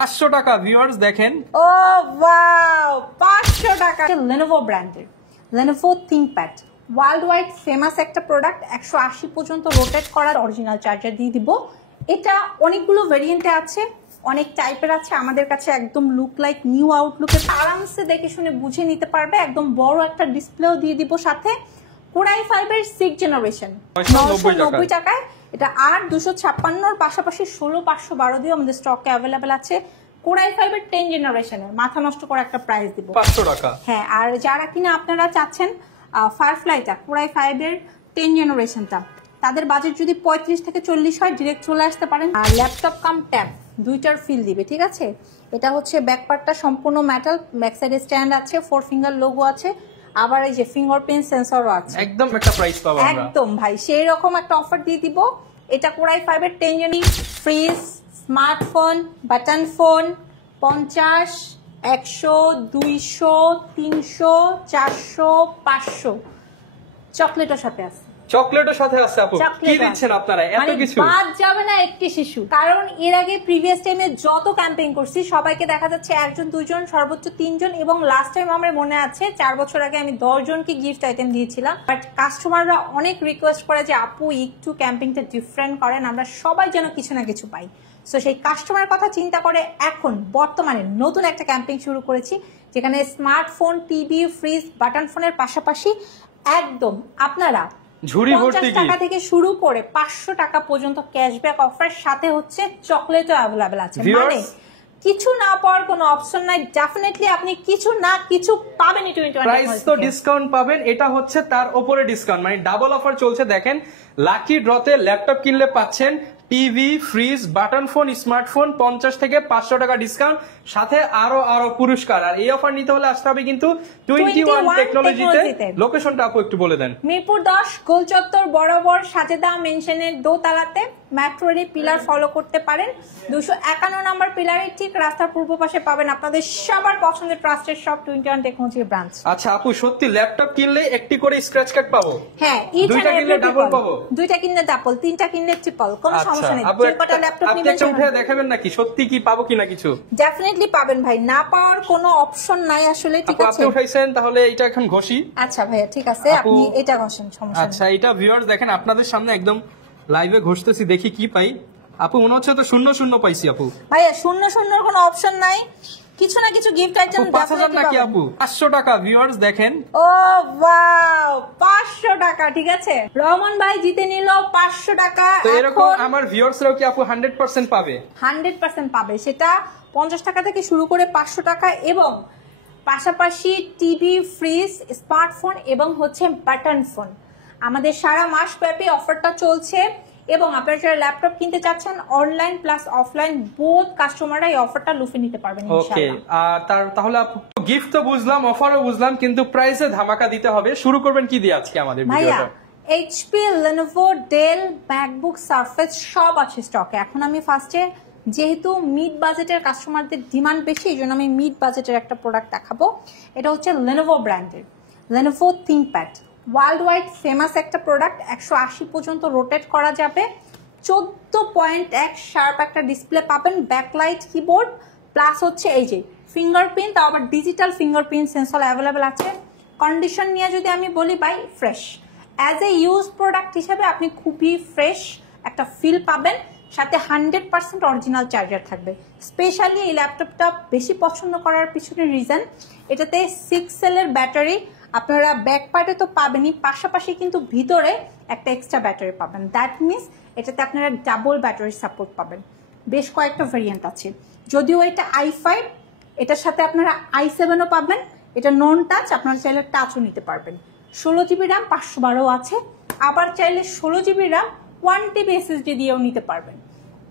500 টাকা ভিউয়ার্স দেখেন। ও ওয়াও 500 টাকা Lenovo ব্র্যান্ডের Lenovo ThinkPad world wide famous একটা প্রোডাক্ট। 180 পর্যন্ত রোটেট করার অরিজিনাল চার্জার দিয়ে দিব। এটা অনেকগুলো ভেরিয়েন্টে আছে, অনেক টাইপের আছে। আমাদের কাছে একদম লুক লাইক নিউ আউটলুকে আরামসে দেখে শুনে বুঝে নিতে পারবে। একদম বড় একটা ডিসপ্লেও দিয়ে দিব সাথে। Core i5 এর 6th জেনারেশন 990 টাকায় এটা। আর 256 এর পাশাপাশি 16512 দিয়ে আমাদের স্টকে অ্যাভেলেবেল আছে। Core i5 এর 10th জেনারেশনের মাথা নষ্ট করা একটা প্রাইস দিব 500 টাকা। হ্যাঁ, আর যারা কিনা আপনারা চাচ্ছেন ফায়ারফ্লাইটা Core i5 এর 10th জেনারেশনটা, তাদের বাজেট যদি 35 থেকে 40 হয় ডিরেক্ট চলে আসতে পারেন। আর ল্যাপটপ কাম ট্যাব দুইটার ফিল দিবে, ঠিক আছে। এটা হচ্ছে ব্যাকপার্টটা সম্পূর্ণ মেটাল, ব্যাক সাইডে স্ট্যান্ড আছে, 4 ফিঙ্গার লোগো আছে, আবার এই যে ফিঙ্গারপ্রিন্ট সেন্সরও আছে। একদম একটা প্রাইস পাবো আমরা একদম ভাই সেই রকম একটা অফার দিয়ে দিব। এটা Core i5 এর 10 generation fridge, smartphone, button phone 50, 100, 200, 300, 400, 500 চকলেটের সাথে আছে। চকলেটের সাথে আছে আপু, কি দিচ্ছেন আপনারা এত কিছু? বাদ যাবে না একটি শিশু। কারণ এর আগে প্রিভিয়াস টাইমে যত ক্যাম্পেইন করছি সবাইকে দেখা যাচ্ছে একজন, দুইজন, সর্বোচ্চ 3 জন, এবং লাস্ট টাইম আমার মনে আছে 4 বছর আগে আমি 10 জনকে গিফট আইটেম দিয়েছিলাম। বাট কাস্টমাররা অনেক রিকোয়েস্ট করে যে আপু একটু ক্যাম্পেইনটা ডিফারেন্ট করেন, আমরা সবাই যেন কিছু না কিছু পাই। সো সেই কাস্টমারের কথা চিন্তা করে এখন বর্তমানে নতুন একটা ক্যাম্পেইন শুরু করেছি, যেখানে স্মার্টফোন, টিভি, ফ্রিজ, বাটন ফোনের পাশাপাশি একদম আপনারা 50 টাকা থেকে শুরু করে 500 টাকা পর্যন্ত ক্যাশব্যাক অফার, সাথে হচ্ছে চকলেটও অ্যাভেলেবেল আছে। মানে কিছু না পাওয়ার কোনো অপশন নাই। ডেফিনেটলি আপনি কিছু না কিছু পাবেনই। প্রাইস তো ডিসকাউন্ট পাবেন, এটা হচ্ছে তার উপরে ডিসকাউন্ট, মানে ডাবল অফার চলছে। দেখেন লাকি ড্রতে ল্যাপটপ কিনলে পাচ্ছেন TV, fridge, button phone, smartphone 50 থেকে 500 টাকা ডিসকাউন্ট, সাথে আরো পুরস্কার। আর এই অফার নিতে হলে আসতে হবে কিন্তু 21 টেকনোলজিতে। লোকেশনটা আপু একটু বলে দেন। মিরপুর 10 গোল চত্বর বরাবর সাজেদা মেনশনের দোতলাতে মেট্রো রেল পিলার ফলো করতে পারেন। 251 নম্বর পিলারের ঠিক রাস্তার পূর্ব পাশে পাবেন আপনাদের সবার পছন্দের ট্রাস্টেড শপ 21 টেকনোলজি ব্রাঞ্চ। আচ্ছা আপু, সত্যি ল্যাপটপ কিনলে একটি করে স্ক্র্যাচ কার্ড পাবো? হ্যাঁ, দুইটা কিনলে ডাবল পাবো, দুইটা কিনলে ডাবল, তিনটা কিনলে ট্রিপল, কোনো সমস্যা নেই। যে কটা ল্যাপটপ নিবেন আপনি উঠে দেখাবেন নাকি সত্যি কি পাবো কিনা কিছু? ডেফিনেটলি পাবেন ভাই, না পাওয়ার কোনো অপশন নাই আসলে, ঠিক আছে। আপনি উঠাইছেন, তাহলে এটা এখন ঘষি। আচ্ছা ভাইয়া ঠিক আছে, আপনি এটা ঘষেন, সমস্যা নেই। আচ্ছা এটা ভিউয়ার্স দেখেন আপনাদের সামনে একদম লাইভে ঘষতেছি, দেখি কি পাই। আপু মনে হচ্ছে তো 00 পাইছি আপু। ভাইয়া 00 কোনো অপশন নাই, কিছু না কিছু গিফট আইটেম 5000 নাকি আপু? 500 টাকা ভিউয়ার্স দেখেন। ও ওয়াও 500 টাকা, ঠিক আছে। রহমান ভাই জিতে নিল 500 টাকা। তো এরকম আমার ভিউয়ার্সরাও কি আপু 100% পাবে? 100% পাবে। সেটা 50 টাকা থেকে শুরু করে 500 টাকা, এবং পাশাপাশি টিভি, ফ্রিজ, স্মার্টফোন এবং হচ্ছে বাটন ফোন। আমাদের সারা মাস ব্যাপী অফারটা চলছে, এবং আপনারা যারা ল্যাপটপ কিনতে চাচ্ছেন অনলাইন প্লাস অফলাইন বোথ কাস্টমাররা এই অফারটা লুফে নিতে পারবেন ইনশাআল্লাহ। ওকে, আর তাহলে গিফট তো বুঝলাম, অফারও বুঝলাম, কিন্তু প্রাইসে ধামাকা দিতে হবে। শুরু করবেন কি দিয়ে আজকে আমাদের ভিডিওটা? HP, Lenovo, Dell, MacBook, Surface সব আছে স্টকে। এখন আমি ফার্স্টে, যেহেতু মিড বাজেটের কাস্টমারদের ডিমান্ড বেশি, এই জন্য আমি মিড বাজেটের একটা প্রোডাক্ট দেখাবো। এটা হচ্ছে Lenovo ব্র্যান্ডের Lenovo ThinkPad world wide famous একটা প্রোডাক্ট। 180 পর্যন্ত রোটেট করা যাবে, 14.1 শার্প একটা ডিসপ্লে পাবেন, ব্যাকলাইট কিবোর্ড, প্লাস হচ্ছে এই যে ফিঙ্গারপ্রিন্ট, তাও আবার ডিজিটাল ফিঙ্গারপ্রিন্ট সেন্সর অ্যাভেলেবেল আছে। কন্ডিশন নিয়ে যদি আমি বলি ভাই, fresh. As a use product হিসেবে আপনি খুবই ফ্রেশ একটা ফিল পাবেন, সাথে 100% অরিজিনাল চার্জার থাকবে। স্পেশালি এই ল্যাপটপটা বেশি পছন্দ করার পিছনে রিজন, এটাতে 6 সেলের ব্যাটারি আপনারা ব্যাক পার্টে তো পাবেনই, পাশাপাশি কিন্তু ভিতরে একটা এক্সট্রা ব্যাটারি পাবেন। দ্যাট মিনস এটাতে আপনারা ডাবল ব্যাটারি সাপোর্ট পাবেন। বেশ কয়েকটা ভেরিয়েন্ট আছে, যদিও এটা i5, এটার সাথে আপনারা i7ও পাবেন। এটা নন টাচ, আপনারা চাইলে টাচও নিতে পারবেন। 16 জিবি র্যাম 512 আছে, আবার চাইলে 16 জিবি র্যাম 1 TB SSD দিয়েও নিতে পারবেন।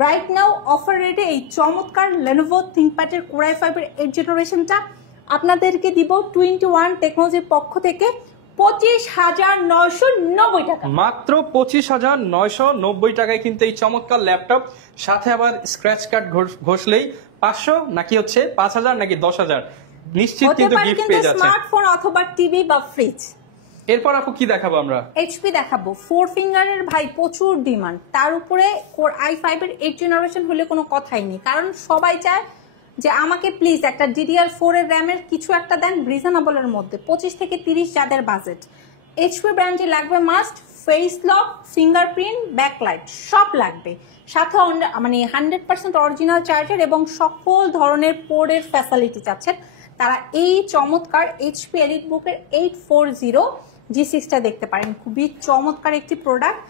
রাইট নাও অফার রেটে এই চমৎকার Lenovo ThinkPad এর Core i5 এর 8th জেনারেশনটা আপনাদেরকে দিব 21 টেকনোলজির পক্ষ থেকে 25,990 টাকা। মাত্র 25,990 টাকায় কিন্তু এই চমৎকার ল্যাপটপ, সাথে আবার স্ক্র্যাচ কার্ড ঘষলেই 500 নাকি হচ্ছে 5000 নাকি 10,000 নিশ্চিত কিন্তু গিফট পেয়ে যাচ্ছেন। স্মার্টফোন অথবা টিভি বা ফ্রিজ। এরপর আপু কি দেখাবো আমরা? এইচপি দেখাবো। 4 ফিঙ্গারের ভাই প্রচুর ডিমান্ড, তার উপরে Core i5 এর 8th জেনারেশন হলে কোনো কথাই নেই, কারণ সবাই চায় যে আমাকে প্লিজ একটা DDR4 এর র্যামের কিছু একটা দেন রিজনেবলের মধ্যে, 25 থেকে 30 যাদের বাজেট, এইচপি ব্র্যান্ডটি লাগবে must, face lock, fingerprint, backlight সব লাগবে, সাথে মানে 100% অরিজিনাল চার্জার এবং সকল ধরনের পোর্টের ফ্যাসিলিটি চাচ্ছেন তারা এই চমৎকার এইচপি এলিটবুকের 840 G6টা দেখতে পারেন। খুবই চমৎকার একটি প্রোডাক্ট।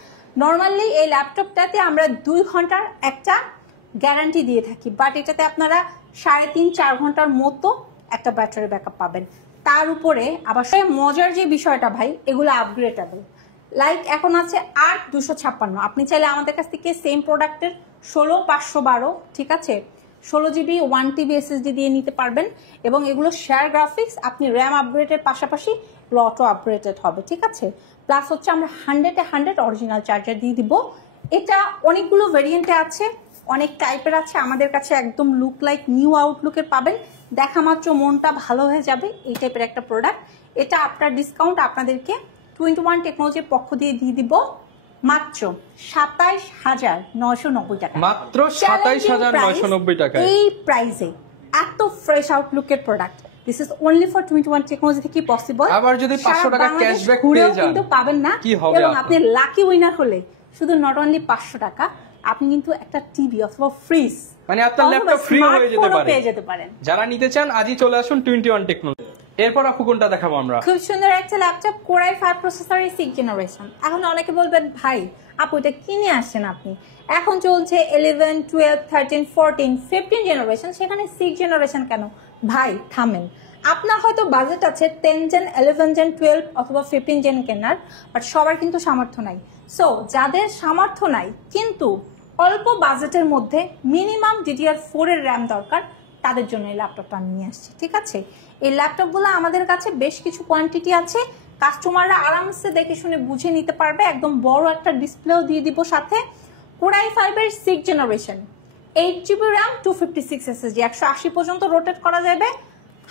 নর্মালি এই ল্যাপটপটাতে আমরা 2 ঘন্টার একটা গ্যারান্টি দিয়ে থাকি, বাট এটাতে আপনারা 3.5-4 ঘন্টার মতো একটা ব্যাটারি ব্যাকআপ পাবেন। তার উপরে আবার মজার যে বিষয়টা ভাই, এগুলো আপগ্রেডেবল। লাইক এখন আছে 8256, আপনি চাইলে আমাদের কাছ থেকে সেম প্রোডাক্টের 16512, ঠিক আছে, 16GB 1TB SSD দিয়ে নিতে পারবেন এবং এগুলো শেয়ার গ্রাফিক্স, আপনি র্যাম আপগ্রেডের পাশাপাশি অটো আপগ্রেডেড হবে, ঠিক আছে। প্লাস হচ্ছে আমরা 100 অরিজিনাল চার্জার দিয়ে দিব। এটা অনেকগুলো ভেরিয়েন্টে আছে, অনেক টাইপের আছে, আমাদের কাছে একদম লুক লাইক নিউ আউটলুকের পাবেন, দেখা মাত্র মনটা ভালো হয়ে যাবে এই টাইপের একটা প্রোডাক্ট। এটা আপনার ডিসকাউন্ট আপনাদেরকে 21 টেকনোলজির পক্ষ দিয়ে দিয়ে দিব মাত্র 27,990 টাকা, মাত্র 27,990 টাকা। এই প্রাইসে এত ফ্রেশ আউটলুকের product this is only for 21 technology থেকে পসিবল। আবার যদি 500 টাকা ক্যাশব্যাক পেয়ে যান কিন্তু পাবেন না, কি হবে? এবং আপনি লাকি উইনার হলে শুধু নট অনলি 500 টাকা, আপনি কিন্তু একটা টিভি অথবা ফ্রিজ, মানে আপনার ল্যাপটপ ফ্রি হয়ে যেতে পারেন। যারা নিতে চান আজই চলে আসুন 21 টেকনোলজি। এরপর আপু কোনটা দেখাবো আমরা? খুব সুন্দর একটা ল্যাপটপ, Core i5 প্রসেসরের 6th জেনারেশন। এখন অনেকে বলবেন ভাই আপু এটা কিনে আসছেন আপনি, এখন চলছে 11, 12, 13, 14, 15 জেনারেশন, সেখানে 6th জেনারেশন কেন? ভাই থামেন, আপনার হয়তো বাজেট আছে 10 জেন, 11 জেন, 12 অথবা 15 জেন কেনার, বাট সবার কিন্তু সামর্থ্য নাই। সো যাদের সামর্থ্য নাই কিন্তু অল্প বাজেটের মধ্যে মিনিমাম DDR4 এর র্যাম দরকার, তাদের জন্য এই ল্যাপটপটা আমি নিয়ে আসছি, ঠিক আছে। এই ল্যাপটপগুলো আমাদের কাছে বেশ কিছু কোয়ান্টিটি আছে, কাস্টমাররা আরামসে দেখে শুনে বুঝে নিতে পারবে। একদম বড় একটা ডিসপ্লেও দিয়ে দিব সাথে। Core i5 এর 6th generation, 8GB RAM, 256 SSD, 180 পর্যন্ত রোটেট করা যাবে,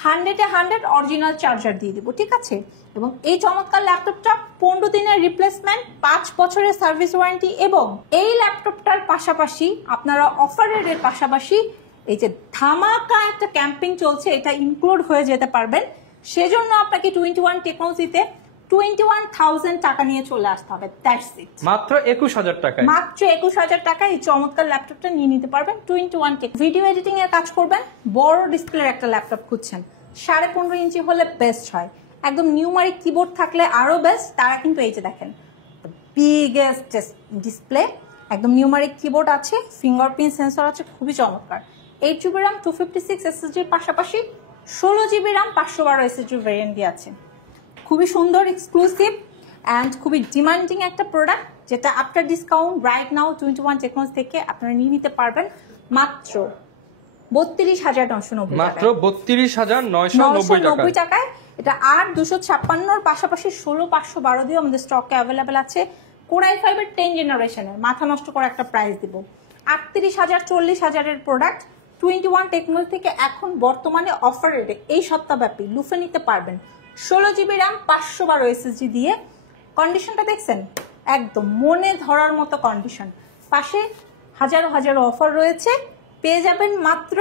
100 অরিজিনাল চার্জার দিয়ে দিব, ঠিক আছে। এবং এই চমৎকার ল্যাপটপটা 15 দিনের রিপ্লেসমেন্ট, 5 বছরের সার্ভিস ওয়ারেন্টি, এবং এই ল্যাপটপটার পাশাপাশি আপনারা অফারের পাশাপাশি এই যে ধামাকা একটা ক্যাম্পিং চলছে, এটা ইনক্লুড হয়ে যেতে পারবেন। সেজন্য আপনাকে 21 টেকনোলজিতে 21,000 টাকা নিয়ে চলে আসতে হবে, দ্যাটস ইট। মাত্র 21,000 টাকায়, মাত্র 21,000 টাকায় এই চমৎকার ল্যাপটপটা নিয়ে নিতে পারবেন 21 টেক। ভিডিও এডিটিং এর কাজ করবেন, বড় ডিসপ্লের একটা ল্যাপটপ খুঁজছেন, 15.5 ইঞ্চি হলে বেস্ট হয়, একদম নিউমারিক কিবোর্ড থাকলে আরো বেস্ট। তারা কিন্তু এই যে দেখেন বিগেস্ট ডিসপ্লে, একদম নিউমারিক কিবোর্ড আছে, ফিঙ্গারপ্রিন্ট সেন্সর আছে, খুবই চমৎকার। 8GB র্যাম, 256 SSD এর পাশাপাশি 16GB র্যাম, 512 SSD ভেরিয়েন্ট দিয়ে আছে। খুবই সুন্দর, এক্সক্লুসিভ অ্যান্ড খুবই ডিমান্ডিং একটা প্রোডাক্ট, যেটা after discount right now 21 technology থেকে আপনারা নিয়ে নিতে পারবেন মাত্র 32,990 মাত্র 32,990 টাকায়। এটা 8,256 পাশাপাশি 16,512 দিয়ে আমাদের স্টকে অ্যাভেলেবেল আছে। Core i5 এর 10 জেনারেশনের মাথা নষ্ট করে একটা প্রাইস দিব, 38,000, 40,000 প্রোডাক্ট 21 টেকনোলজি থেকে এখন বর্তমানে অফার রেটে এই সপ্তাহব্যাপী লুফে নিতে পারবেন 16GB র্যাম, 512 SSD দিয়ে। কন্ডিশনটা দেখছেন, একদম মনে ধরার মতো কন্ডিশন। পাশে হাজারো অফার রয়েছে, পেয়ে যাবেন মাত্র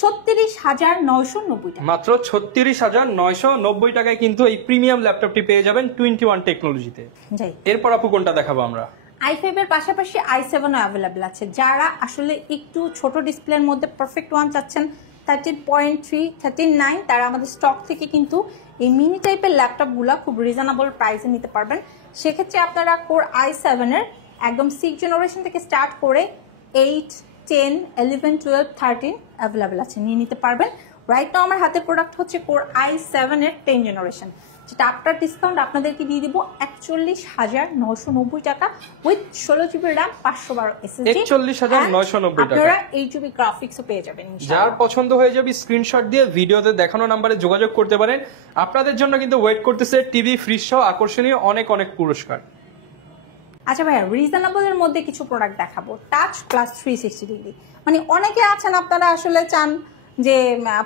36,990 টাকা। মাত্র 36,990 টাকায় কিন্তু এই প্রিমিয়াম ল্যাপটপটি পেয়ে যাবেন 21 টেকনোলজিতে। এরপর আপু কোনটা দেখাবো আমরা? i5 এর পাশাপাশি i7 ও অ্যাভেলেবেল আছে। যারা আসলে একটু ছোট ডিসপ্লের মধ্যে পারফেক্ট ওয়ান চাচ্ছেন 13.3, 13.9, তারা আমাদের স্টক থেকে কিন্তু এই মিনি টাইপের ল্যাপটপগুলো খুব রিজনেবল প্রাইসে নিতে পারবেন। সেক্ষেত্রে আপনারা Core i7 এর একদম 6th জেনারেশন থেকে স্টার্ট করে 8, 10, 11, 12, 13 অ্যাভেলেবেল আছে, নিয়ে নিতে পারবেন। রাইট নাও আমার হাতে প্রোডাক্ট হচ্ছে Core i7 এর 10 জেনারেশন, যেটা আফটার ডিসকাউন্ট আপনাদেরকে দিয়ে দিব 41,990 টাকা উইথ 16GB র্যাম, 512 SSD। 41,990 টাকা। আপনারা 8GB গ্রাফিক্সও পেয়ে যাবেন। যার পছন্দ হয়ে যাবে স্ক্রিনশট দিয়ে ভিডিওতে দেখানো নম্বরে যোগাযোগ করতে পারেন। আপনাদের জন্য কিন্তু ওয়েট করতেছে টিভি, ফ্রিজ সহ আকর্ষণীয় অনেক পুরস্কার। আচ্ছা ভাইয়া, রিজনেবলের মধ্যে কিছু প্রোডাক্ট দেখাবো, টাচ প্লাস 360 ডিগ্রি। মানে অনেকে আছেন আপনারা আসলে চান যে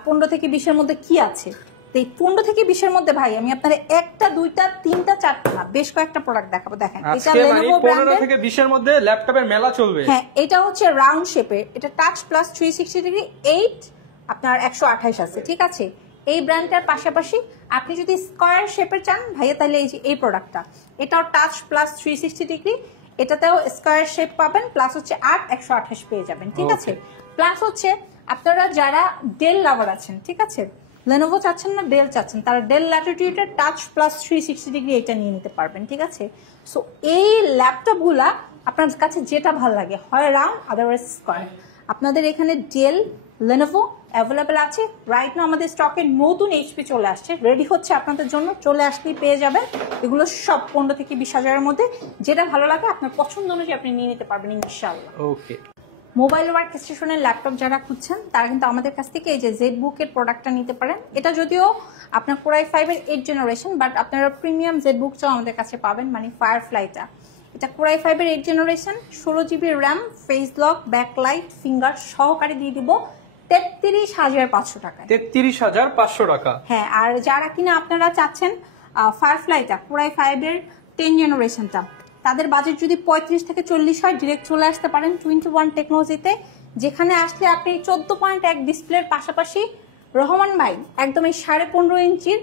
15 থেকে 20-এর মধ্যে কি আছে, তো এই 15 থেকে 20-এর মধ্যে ভাই আমি আপনাদের 1টা 2টা 3টা 4টা না বেশ কয়েকটা প্রোডাক্ট দেখাবো। দেখেন এটা Lenovo 15 থেকে 20-এর মধ্যে ল্যাপটপের মেলা চলবে। হ্যাঁ, এটা হচ্ছে রাউন্ড শেপের, এটা টাচ প্লাস 360 ডিগ্রি 8 আপনার 128 আছে, ঠিক আছে। এই ব্র্যান্ডটার পাশাপাশি আপনি যদি স্কয়ার শেপের চান ভাইয়া, তাহলে এই যে এই প্রোডাক্টটা, এটাও টাচ প্লাস 360 ডিগ্রি, এটাতেও স্কয়ার শেপ পাবেন, প্লাস হচ্ছে 128 পেয়ে যাবেন, ঠিক আছে। প্লাস হচ্ছে আপনারা যারা ডেল লাভার আছেন, ঠিক আছে, লেনোভো চাচ্ছেন না ডেল চাচ্ছেন, তারা ডেল ল্যাটিটিউডের টাচ প্লাস 360 ডিগ্রি এটা নিয়ে নিতে পারবেন, ঠিক আছে। সো এই ল্যাপটপগুলা আপনার কাছে যেটা ভালো লাগে, হয় রাউন্ড আদারওয়াইজ স্কয়ার, আপনাদের এখানে ডেল লেনোভো অ্যাভেলেবেল আছে। রাইট নাও আমাদের স্টকে নতুন এইচপি চলে আসছে, রেডি হচ্ছে আপনাদের জন্য, চলে আসলেই পেয়ে যাবেন। এগুলো সব 15 থেকে 20 হাজারের মধ্যে, যেটা ভালো লাগে আপনার পছন্দ অনুযায়ী আপনি নিয়ে নিতে পারবেন ইনশাআল্লাহ। ওকে, মোবাইল ওয়ার্ক স্টেশনের ল্যাপটপ যারা খুঁজছেন তারা কিন্তু আমাদের কাছ থেকে এই যে জেড বুকের প্রোডাক্টটা নিতে পারেন। এটা যদিও আপনার কোরাই 5-এর 8 জেনারেশন, বাট আপনারা প্রিমিয়াম জেড বুকটাও আমাদের কাছে পাবেন, মানে ফায়ারফ্লাইটা। এটা কোরাই 5-এর 8 generation, 16 GB RAM, face lock, backlight, finger সহকারে দিয়ে দিব 33,500 টাকায়। 33,500 টাকা। হ্যাঁ, আর যারা কিনা আপনারা চাচ্ছেন ফায়ারফ্লাইটা কোরাই 5-এর 10 জেনারেশনটা, তাদের বাজেট যদি 35 থেকে 40 হয়, ডিরেক্ট চলে আসতে পারেন 21 টেকনোলজিতে, যেখানে আসলে আপনি 14.1 ডিসপ্লের পাশাপাশি রহমান ভাই একদম এই 15.5 ইঞ্চির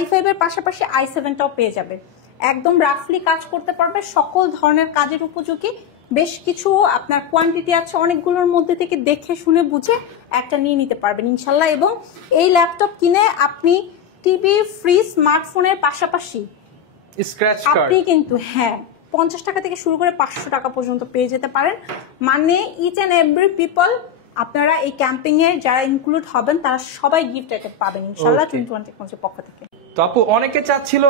i5-এর পাশাপাশি i7টাও পেয়ে যাবে। একদম রাফলি কাজ করতে পারবে, সকল ধরনের কাজের উপযোগী। বেশ কিছু আপনার কোয়ান্টিটি আছে, অনেকগুলোর মধ্যে থেকে দেখে শুনে বুঝে একটা নিয়ে নিতে পারবেন ইনশাল্লাহ। এবং এই ল্যাপটপ কিনে আপনি টিভি, ফ্রিজ, স্মার্টফোনের পাশাপাশি স্ক্র্যাচ কার্ড আপনি কিন্তু 50 টাকা থেকে শুরু করে 500 টাকা পর্যন্ত পেয়ে যেতে পারেন। মানে ইচ অ্যান্ড এভরি পিপল, আপনারা এই ক্যাম্পিং এ যারা ইনক্লুড হবেন তারা সবাই গিফট আইটেম পাবেন ইনশাআল্লাহ 21 টেকনোলজির পক্ষ থেকে। তো আপু, অনেকে চাচ্ছিল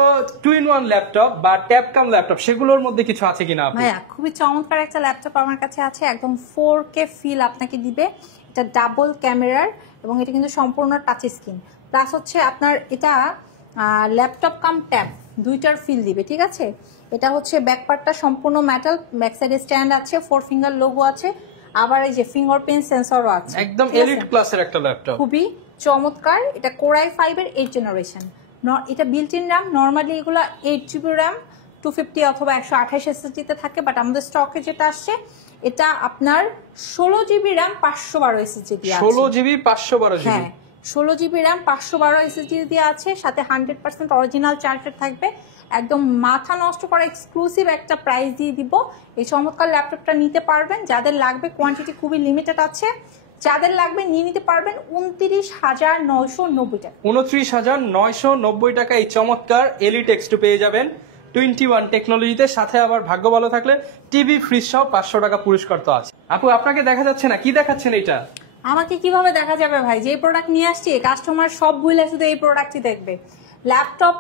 2-in-1 ল্যাপটপ বা ট্যাবকাম ল্যাপটপ, সেগুলোর মধ্যে কিছু আছে কিনা আপু? ভাইয়া খুবই চমৎকার একটা ল্যাপটপ আমার কাছে আছে, একদম 4K ফিল আপনাকে দিবে। এটা ডাবল ক্যামেরার এবং এটা কিন্তু সম্পূর্ণ টাচ স্ক্রিন, প্লাস হচ্ছে আপনার এটা ল্যাপটপ কাম ট্যাব দুইটার ফিল দিবে, ঠিক আছে। এটা হচ্ছে ব্যাকপার্টটা সম্পূর্ণ মেটাল, ব্যাক সাইডে স্ট্যান্ড আছে, 4 ফিঙ্গার লোগো আছে, আবার এই যে ফিঙ্গারপ্রিন্ট সেন্সরও আছে, একদম এলিট ক্লাসের একটা ল্যাপটপ, খুবই চমৎকার। এটা কোরাই 5-এর 8 জেনারেশন, এটা বিল্ট ইন র্যাম। নর্মালি এগুলো 8 জিবি র্যাম 250 অথবা 128 এসএসডি-তে থাকে, বাট আমাদের স্টকে যেটা আসছে এটা আপনার 16 জিবি র্যাম 512 এসএসডি দিয়ে আছে। 16 জিবি 512 জিবি, হ্যাঁ 16 জিবি র্যাম 512 এসএসডি দিয়ে আছে, সাথে 100% অরিজিনাল চার্জার থাকবে। একদম মাথা নষ্ট করা এক্সক্লুসিভ একটা প্রাইস দিয়ে দিব। এই চমৎকার ল্যাপটপটা নিতে পারবেন, যাদের লাগবে কোয়ান্টিটি খুবই লিমিটেড আছে, যাদের লাগবে নিয়ে নিতে পারবেন 29,990 টাকা। 29,990 টাকা এই চমৎকার এলিট X2 পেয়ে যাবেন 21 টেকনোলজিতে। সাথে আবার ভাগ্য ভালো থাকলে টিভি, ফ্রিজ সহ 500 টাকা পুরস্কার তো আছে। আপু, আপনাকে দেখা যাচ্ছে না, কি দেখাচ্ছেন এটা? আমাকে কিভাবে দেখা যাবে ভাই, যে প্রোডাক্ট নিয়ে আসছি কাস্টমার সব ভুলে শুধু এই প্রোডাক্টই দেখবে। ল্যাপটপ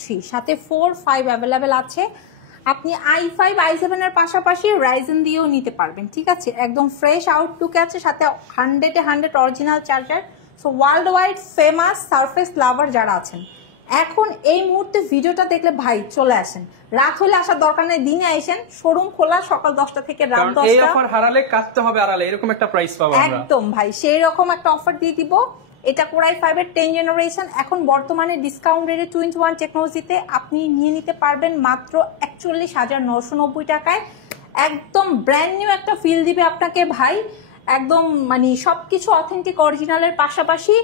3, সাথে 4, 5 অ্যাভেলেবেল আছে। আপনি i5, i7 এর পাশাপাশি রাইজেন দিয়েও নিতে পারবেন, ঠিক আছে। একদম ফ্রেশ আউটলুক আছে, সাথে 100 original charger. So world wide famous Surface lover যারা আছেন, এখন এই মুহূর্তে ভিডিওটা দেখলে ভাই চলে আসেন, রাত হলে আসার দরকার নেই, দিনে আসেন। শোরুম খোলা সকাল 10টা থেকে রাত 10টা। এই অফার হারালে কাটতে হবে আড়ালে, এরকম একটা প্রাইস পাবো আমরা। একদম ভাই সেই রকম একটা অফার দিয়ে দিব। এটা কোরাই 5-এর 10 জেনারেশন, এখন বর্তমানে ডিসকাউন্ট রেটে 21 টেকনোলজিতে আপনি নিয়ে নিতে পারবেন মাত্র 41,990 টাকায়। একদম ব্র্যান্ড নিউ একটা ফিল দিবে আপনাকে ভাই, একদম মানে সবকিছু অথেন্টিক অরিজিনালের পাশাপাশি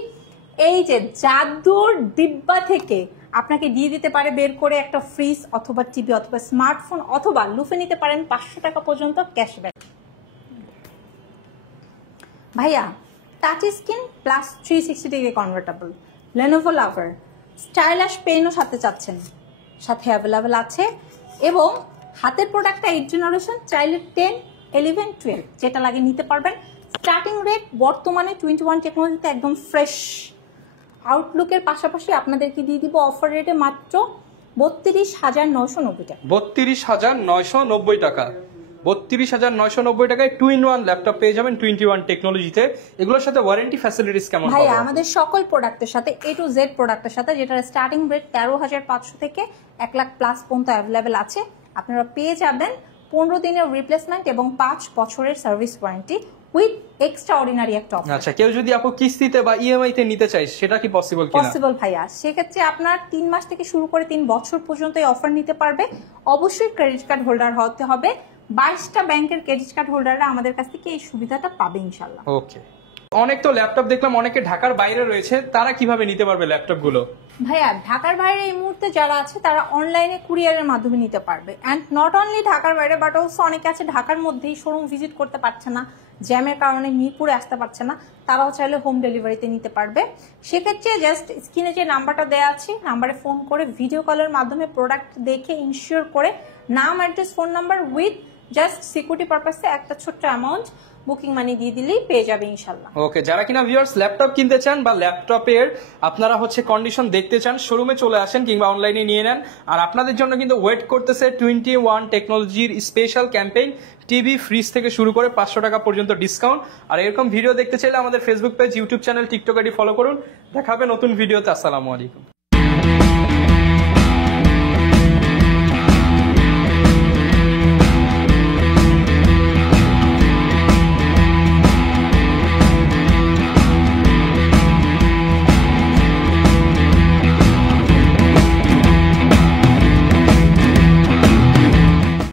এই যে জাদুর ডিব্বা থেকে আপনাকে দিয়ে দিতে পারে বের করে একটা ফ্রিজ অথবা টিভি অথবা স্মার্টফোন, অথবা লুফে নিতে পারেন 500 টাকা পর্যন্ত ক্যাশব্যাক। ভাইয়া touch screen plus 360 degree convertible Lenovo lover, stylus পেনও সাথে চাচ্ছেন, সাথে অ্যাভেলেবেল আছে। এবং হাতের প্রোডাক্টটা 8 জেনারেশন, চাইলে 10, 11, 12 যেটা লাগে নিতে পারবেন। স্টার্টিং রেট বর্তমানে 21 টেকনোলজিতে একদম ফ্রেশ আউটলুকের পাশাপাশি আপনাদেরকে দিয়ে দিব অফার রেটে মাত্র 32,990 টাকা। 32,990 টাকা, 32,990 টাকায় 2-in-1 ল্যাপটপ পেয়ে যাবেন 21 টেকনোলজিতে। এগুলোর সাথে ওয়ারেন্টি ফ্যাসিলিটিস কেমন ভাই পাবো? আমাদের সকল প্রোডাক্টের সাথে A to Z প্রোডাক্টের সাথে, যেটার স্টার্টিং রেট 13,500 থেকে 1 লাখ প্লাস পর্যন্ত অ্যাভেলেবেল আছে। আপনারা পেয়ে যাবেন 15 দিনের রিপ্লেসমেন্ট এবং 5 বছরের service warranty with extra ordinary একটা অফার। আচ্ছা, কেউ যদি আপু কিস্তিতে বা ইএমআই তে নিতে চায় সেটা কি পসিবল কিনা? পসিবল ভাইয়া, সেক্ষেত্রে আপনার 3 মাস থেকে শুরু করে 3 বছর পর্যন্ত এই অফার নিতে পারবে। অবশ্যই ক্রেডিট কার্ড হোল্ডার হতে হবে। 22টা ব্যাংকের ক্রেডিট কার্ড হোল্ডাররা আমাদের কাছ থেকে এই সুবিধাটা পাবে ইনশাল্লাহ। ওকে, অনেক তো ল্যাপটপ দেখলাম অনেকে ঢাকার বাইরে রয়েছে, তারা কিভাবে নিতে পারবে ল্যাপটপ গুলো? ভাইয়া ঢাকার বাইরে এই মুহূর্তে যারা আছে তারা অনলাইনে কুরিয়ারের মাধ্যমে নিতে পারবে। অ্যান্ড নট অনলি ঢাকার বাইরে, বাট অলসো অনেকে আছে ঢাকার মধ্যেই শোরুম ভিজিট করতে পারছে না, জ্যামের কারণে মিরপুরে আসতে পারছে না, তারাও চাইলে হোম ডেলিভারিতে নিতে পারবে। সেক্ষেত্রে জাস্ট স্ক্রিনে যে নাম্বারটা দেওয়া আছে নাম্বারে ফোন করে ভিডিও কলের মাধ্যমে প্রোডাক্ট দেখে ইনশিওর করে নাম, address, phone number with just security পারপাসে একটা ছোট্ট অ্যামাউন্ট বুকিং মানি দিয়ে দিলেই পেয়ে যাবে ইনশাল্লাহ। ওকে, যারা কিনা ভিউয়ার্স ল্যাপটপ কিনতে চান বা ল্যাপটপের আপনারা কন্ডিশন দেখতে চান, শোরুমে চলে আসেন কিংবা অনলাইনে নিয়ে নেন। আর আপনাদের জন্য কিন্তু ওয়েট করতেছে 21 টেকনোলজির স্পেশাল ক্যাম্পেইন, টিভি ফ্রিজ থেকে শুরু করে 500 টাকা পর্যন্ত ডিসকাউন্ট। আর এরকম ভিডিও দেখতে চাইলে আমাদের Facebook page, YouTube channel, TikTok ID follow করুন। দেখা হবে নতুন ভিডিওতে। আসসালামু আলাইকুম।